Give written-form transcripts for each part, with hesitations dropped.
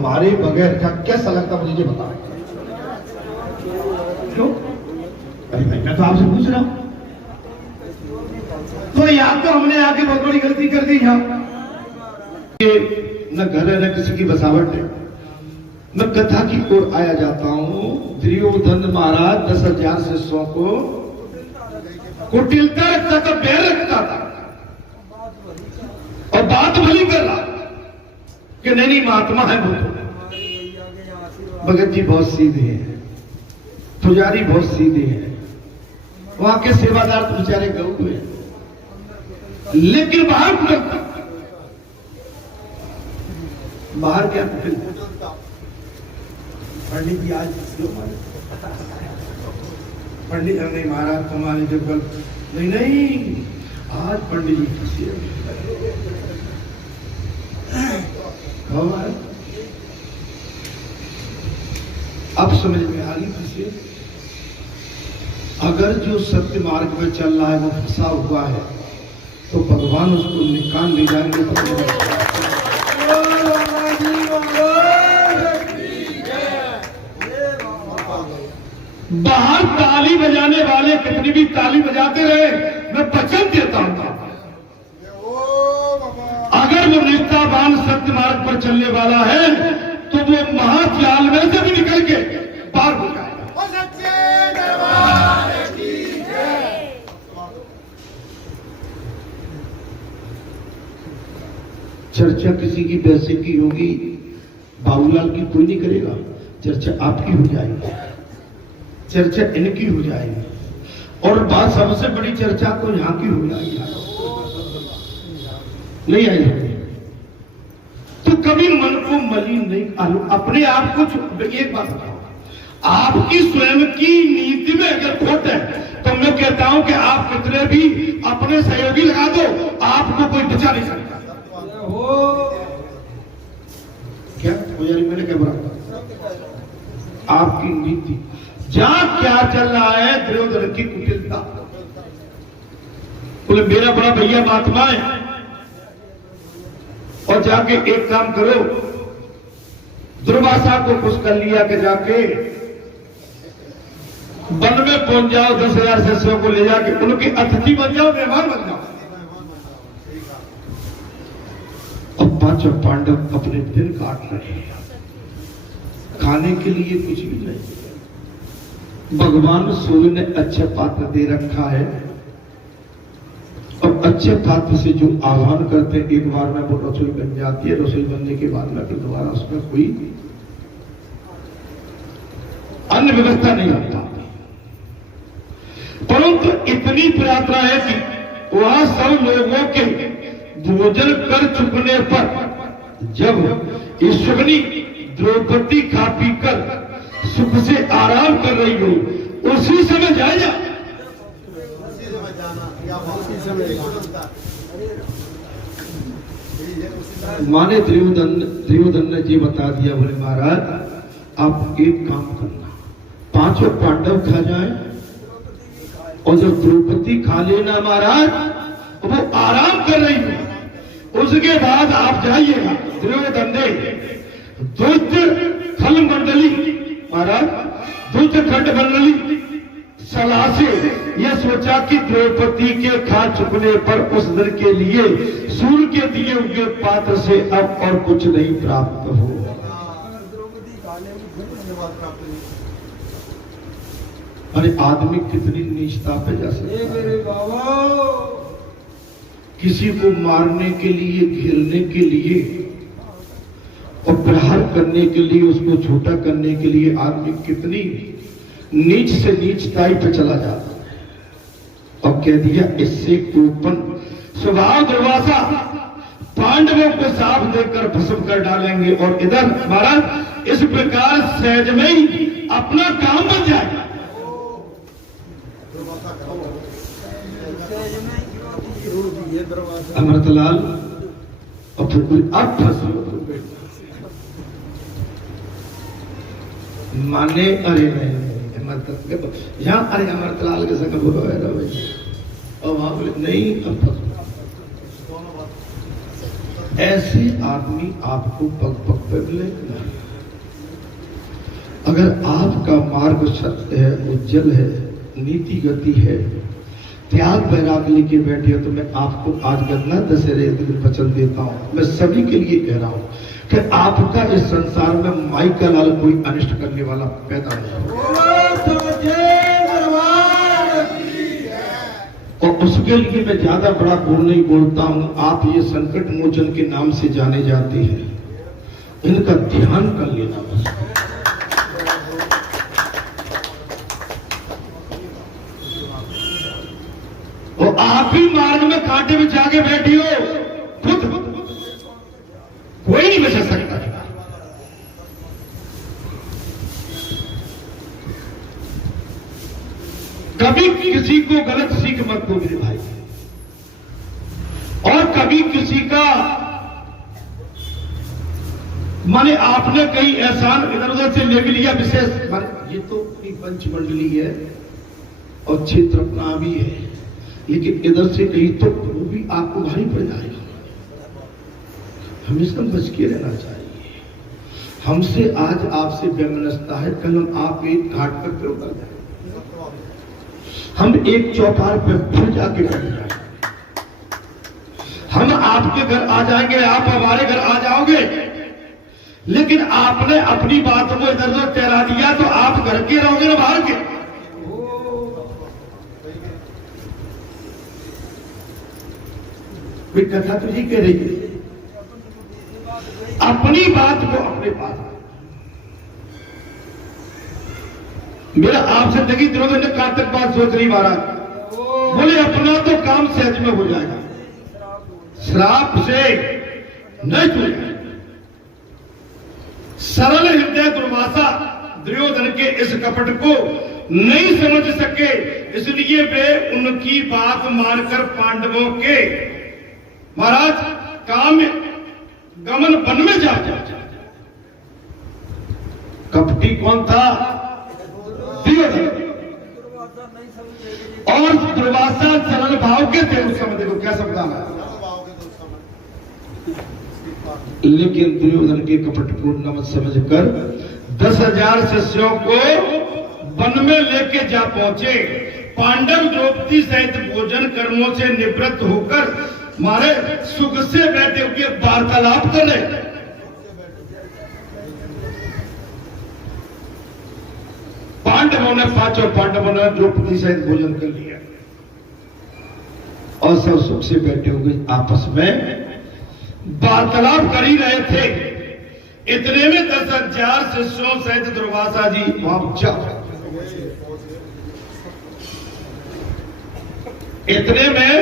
हमारे बगैर क्या कैसा लगता मुझे बता। क्यों? अरे भाई मैं तो आपसे पूछ रहा हूं। तो या तो हमने आके बहुत बड़ी गलती कर दी यहाँ, न घर है न किसी की बसावट है। मैं कथा की ओर आया जाता हूं। दुर्योधन महाराज 10,000 शिष्यों को कुटिलता रखता था, बैर रखता था और बात भली कर रहा कि नहीं महात्मा है वो। भगत जी बहुत सीधे हैं, पुजारी बहुत सीधे हैं, वहां के सेवादार तो बेचारे गऊ हुए, लेकिन बाहर कुटिलता। बाहर क्या कुटिलता? पंडित जी आज पंडित नहीं महाराज तुम्हारी जब गल नहीं आज पंडित जी फंसी अब समझ में आ रही फंसी। अगर जो सत्य मार्ग में चल रहा है वो फंसा हुआ है तो भगवान उसको निकाल ले जाएंगे। बाहर ताली बजाने वाले कितनी भी ताली बजाते रहे, मैं वचन देता हूं अगर वो निष्ठावान सत्य मार्ग पर चलने वाला है तो वो महाजाल में से भी निकल के पार हो जाएगा। चर्चा किसी की वैसे की होगी, बाबूलाल की कोई नहीं करेगा, चर्चा आपकी हो जाएगी, चर्चा इनकी हो जाएगी, और बात सबसे बड़ी चर्चा तो यहां की हो जाएगी। नहीं आई तो कभी मन को मलिन नहीं आलू अपने आप को। एक बात बताओ, आपकी स्वयं की नीति में अगर खोट है तो मैं कहता हूं कि आप कितने भी अपने सहयोगी लगा दो, आपको कोई बचा नहीं सकता। क्या पुजारी मैंने क्या बोला? आपकी नीति जहां क्या चल रहा है, दुर्योधन की कुटिलता। बोले मेरा बड़ा भैया महात्मा है, और जाके एक काम करो, दुर्वासा को खुश कर लिया कि जाके वन में पहुंच जाओ, 10,000 शिष्यों को ले जाके उनके अतिथि बन जाओ, मेहमान बन जाओ। अब पांचों पांडव अपने दिन काट रहे हैं, खाने के लिए कुछ भी नहीं। भगवान सूर्य ने अच्छे पात्र दे रखा है, और अच्छे पात्र से जो आह्वान करते हैं, एक बार में वो रसोई बन जाती है, रसोई बनने के बाद में फिर दोबारा उसमें कोई अन्य व्यवस्था नहीं होता। परंतु इतनी प्रार्थना है कि वहां सब लोगों के भोजन कर चुकने पर जब ईश्वरी द्रौपदी खा पी कर सुख से आराम कर रही हो, उसी समय जाएगा। माने दुर्योधन ने जी बता दिया, बोले महाराज आप एक काम करना, पांचों पांडव खा जाएं, और जब द्रौपदी खा लेना महाराज, वो आराम कर रही हो, उसके बाद आप जाइएगा। दुर्योधन ने दूत खल मंडली महाराज, दूत खंड मंडली सलाह से यह सोचा कि द्रौपदी के खा चुकने पर उस दिन के लिए सूर्य के दिए हुए पात्र से अब और कुछ नहीं प्राप्त हो। अरे आदमी कितनी नीचता पे जा सकता है, किसी को मारने के लिए, घेरने के लिए और प्रहार करने के लिए, उसको छोटा करने के लिए आदमी कितनी नीच से नीचताई पे चला जाता है। और कह दिया इससे उत्पन्न स्वभाव दुर्वासा पांडवों को साफ देकर भस्म कर डालेंगे, और इधर महाराज इस प्रकार सहज में ही अपना काम बन जाएगा। अमृतलाल और फिर अब माने, अरे नहीं यहाँ, अरे अमृतलाल के संग बुरा है भाई, और वहां बोले नहीं अब ऐसे आदमी आपको पग पग पे मिलेगा। अगर आपका मार्ग सत्य है, उज्जवल है, नीति गति है, त्याग वैराग लेके बैठे हो, तो मैं आपको आज गन्ना दशहरे दिन वचन देता हूं। मैं सभी के लिए कह रहा हूं कि आपका इस संसार में माई का लाल कोई अनिष्ट करने वाला पैदा नहीं होगा। और उसके लिए मैं ज्यादा बड़ा बोल नहीं बोलता हूं। आप ये संकट मोचन के नाम से जाने जाते हैं, इनका ध्यान कर लेना बस। और आप ही मार्ग में कांटे में जाके बैठी हो, खुद कोई नहीं बचा सकता। कभी किसी को गलत सीख मत दो मेरे भाई, और कभी किसी का माने आपने कई एहसान इधर उधर से ले भी लिया विशेष, माने ये तो अपनी पंचमंडली है और क्षेत्र अपना भी है, लेकिन इधर से कहीं तो वो भी आपको भारी पड़ जाएगा। हमेशा बच के रहना चाहिए। हमसे आज आपसे वैमनस्यता है, कल हम आप एक घाट पर क्यों उतर जाए, हम एक चौपाल पे फिर जाके बैठ जाए। हम आपके घर आ जाएंगे, आप हमारे घर आ जाओगे, लेकिन आपने अपनी बातों को इधर उधर टहरा दिया तो आप घर के रहोगे ना बाहर के। कोई कथा तुझी कह रही है, अपनी बात को अपने पास। मेरा आपसे जिंदगी दिनों दिन कहां तक बात सोच रही महाराज, बोले अपना तो काम सहज में हो जाएगा, श्राप से नहीं छूटेगा। सरल हृदय दुर्वासा दुर्योधन के इस कपट को नहीं समझ सके, इसलिए वे उनकी बात मानकर पांडवों के महाराज काम गमन वन में जा। कपटी कौन था? दुर्योधन। और दुर्वासा सरल भाव के थे उस समय। देखो क्या समझा है, लेकिन दुर्योधन के कपटपूर्ण मत समझकर 10,000 शिष्यों को वन में लेके जा पहुंचे। पांडव द्रौपदी सहित भोजन कर्मों से निवृत्त होकर मारे सुख से बैठे हुए वार्तालाप करे। पांडवों ने, पांचों पांडवों ने द्रौपदी सहित भोजन कर लिया और सब सुख से बैठे हुए आपस में वार्तालाप कर ही रहे थे। इतने में 10,000 शिष्यों सहित दुर्वासा जी पहुंचा। इतने में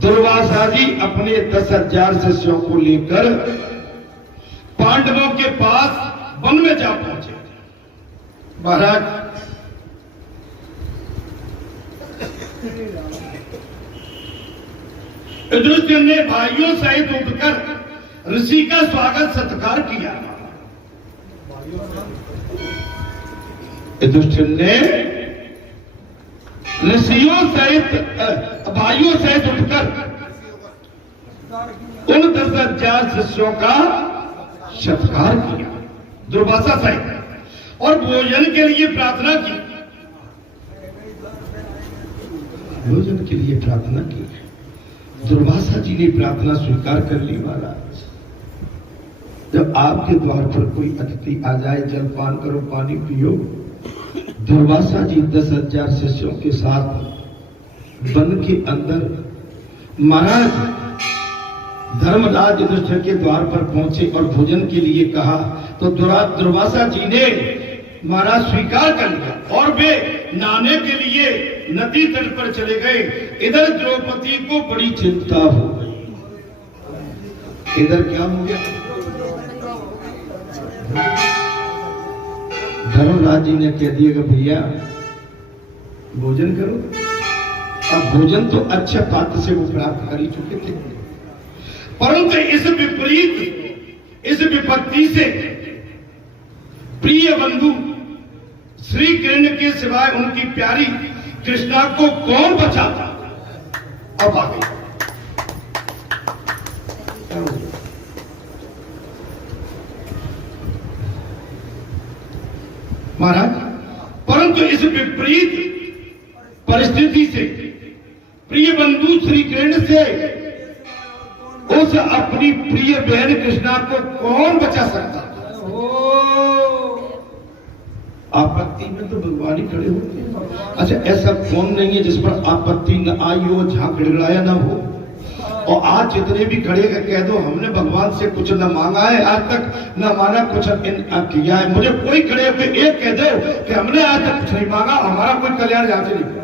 दुर्वासा जी अपने 10,000 शिष्यों को लेकर पांडवों के पास वन में जा पहुंचे। महाराज युधिष्ठिर ने भाइयों सहित उठकर ऋषि का स्वागत सत्कार किया। युधिष्ठिर ने ऋषियों सहित भाइयों सहित उठकर उन 10,000 शिष्यों का सत्कार किया दुर्वासा सहित, और भोजन के लिए प्रार्थना की। भोजन के लिए प्रार्थना की। दुर्वासा जी ने प्रार्थना स्वीकार कर ली। महाराज जब आपके द्वार पर कोई अतिथि आ जाए, जलपान करो, पानी पियो। दुर्वासा जी 10,000 शिष्यों के साथ वन के अंदर महाराज धर्मराज युधिष्ठिर के द्वार पर पहुंचे और भोजन के लिए कहा तो दुर्वासा जी ने महाराज स्वीकार कर लिया और वे नहाने के लिए नदी तट पर चले गए। इधर द्रौपदी को बड़ी चिंता हो गई। इधर क्या हो गया? धर्मराज जी ने कह दिया कि भैया भोजन करो। अब भोजन तो अच्छे पात्र से वो प्राप्त कर ही चुके थे, परंतु इस विपरीत, इस विपत्ति से प्रिय बंधु श्री कृष्ण के सिवाय उनकी प्यारी कृष्णा को कौन बचाता? अब आ गई। महाराज, परंतु इस विपरीत परिस्थिति से प्रिय बंधु श्री कृष्ण से उस अपनी प्रिय बहन कृष्णा को कौन बचा सकता था? आपत्ति में तो भगवान ही खड़े होते हैं। अच्छा, ऐसा कौन नहीं है जिस पर आपत्ति न आई हो, जहां गिड़गिड़ाया ना हो? और आज जितने भी खड़े कह दो हमने भगवान से कुछ न मांगा है आज तक, न माना कुछ किया है। मुझे कोई खड़े होकर एक कह दो कि हमने आज तक कुछ नहीं मांगा, हमारा कोई कल्याण यहाँ से नहीं।